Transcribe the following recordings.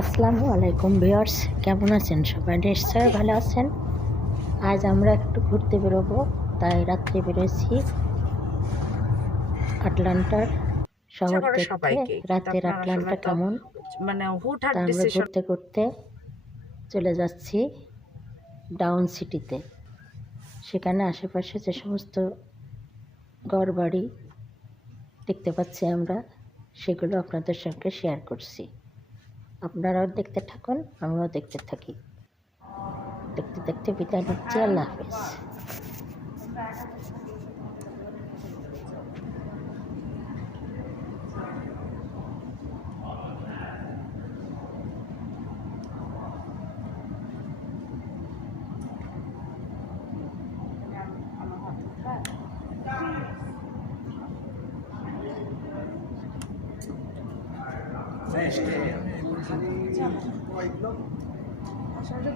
আসসালামু আলাইকুম ভিউয়ার্স কেমন আছেন সবাই? নিশ্চয়ই ভালো আছেন। আজ আমরা একটু ঘুরতে বেরোবো তাই রাত্রে বেরোছি আটলান্টার শহর দেখতে। রাতের আটলান্টা কেমন? মানে আমরা ঘুরতে ঘুরতে চলে যাচ্ছি ডাউন সিটিতে। সেখানে আশেপাশে যে সমস্ত ঘর বাড়ি দেখতে পাচ্ছি আমরা সেগুলো আপনাদের সঙ্গে শেয়ার করছি। আপনারাও দেখতে থাকুন আমিও দেখতে থাকি। দেখতে দেখতে বিদায় নিচ্ছি আল্লাহ হাফেজ।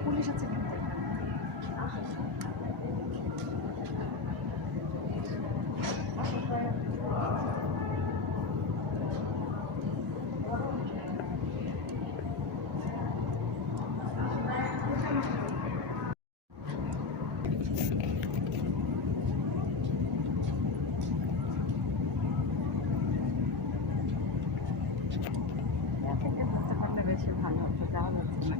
পুলিশ আছে বেশি ভালো হতো যাওয়া যাচ্ছে না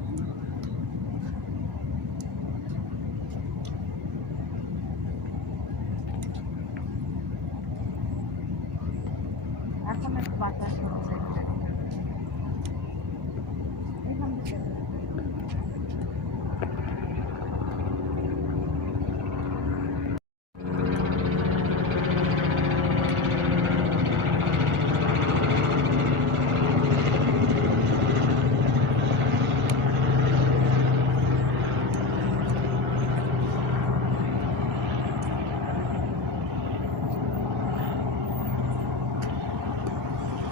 এখন একটু বাতাস হচ্ছে এখান থেকে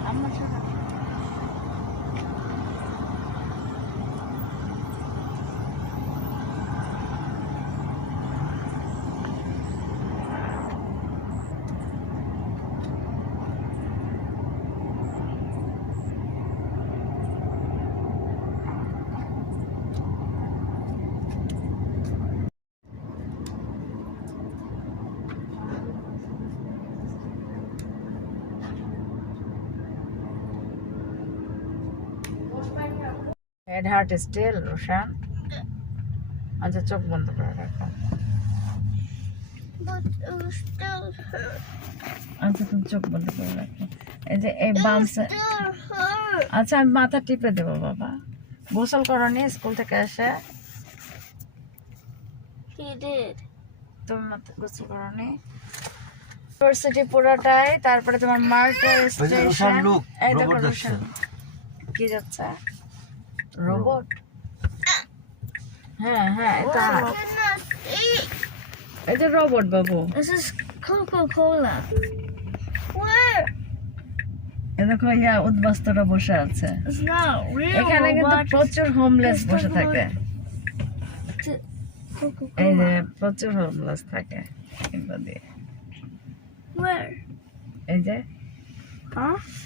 আমরা সেটা হেড হার্ট স্টিল রোশান আচ্ছা চোখ বন্ধ করে রাখো। Hurt. আচ্ছা তুমি চোখ বন্ধ করে রাখো। এই যে এই বাম. আচ্ছা আমি মাথা টিপে দেবো বাবা। গোসল করনি স্কুল থেকে এসে। তুমি মাথা গোসল করনি। ইউনিভার্সিটি পুরোটাই তারপরে তোমার মার্কেট স্টেশন এই দেখো রোশান। কি যাচ্ছে? রোবট হ্যাঁ হ্যাঁ এটা এই যে রোবট বাবু। দেখো ইয়া উদ্বাস্তরা বসে আছে. এখানে কিন্তু প্রচুর হোমলেস বসে থাকে। এই যে প্রচুর হোমলেস থাকে এই যে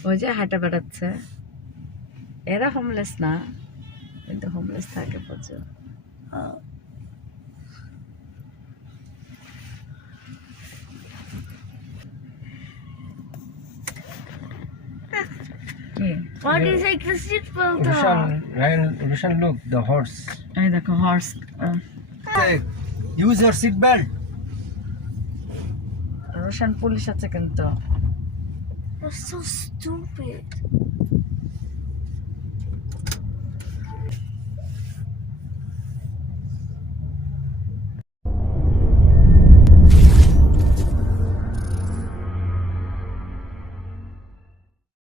ওই যে হাঁটা বেড়াচ্ছে। এরা হোমলেস না। কিন্তু হোমলেস থাকে প্রচুর Oh. কি Why do you the seatbelt Ryan, Roshan, look, the horse. এই দেখো horse Hey, use your seat belt. Roshan police আছে কিন্তু That's so stupid.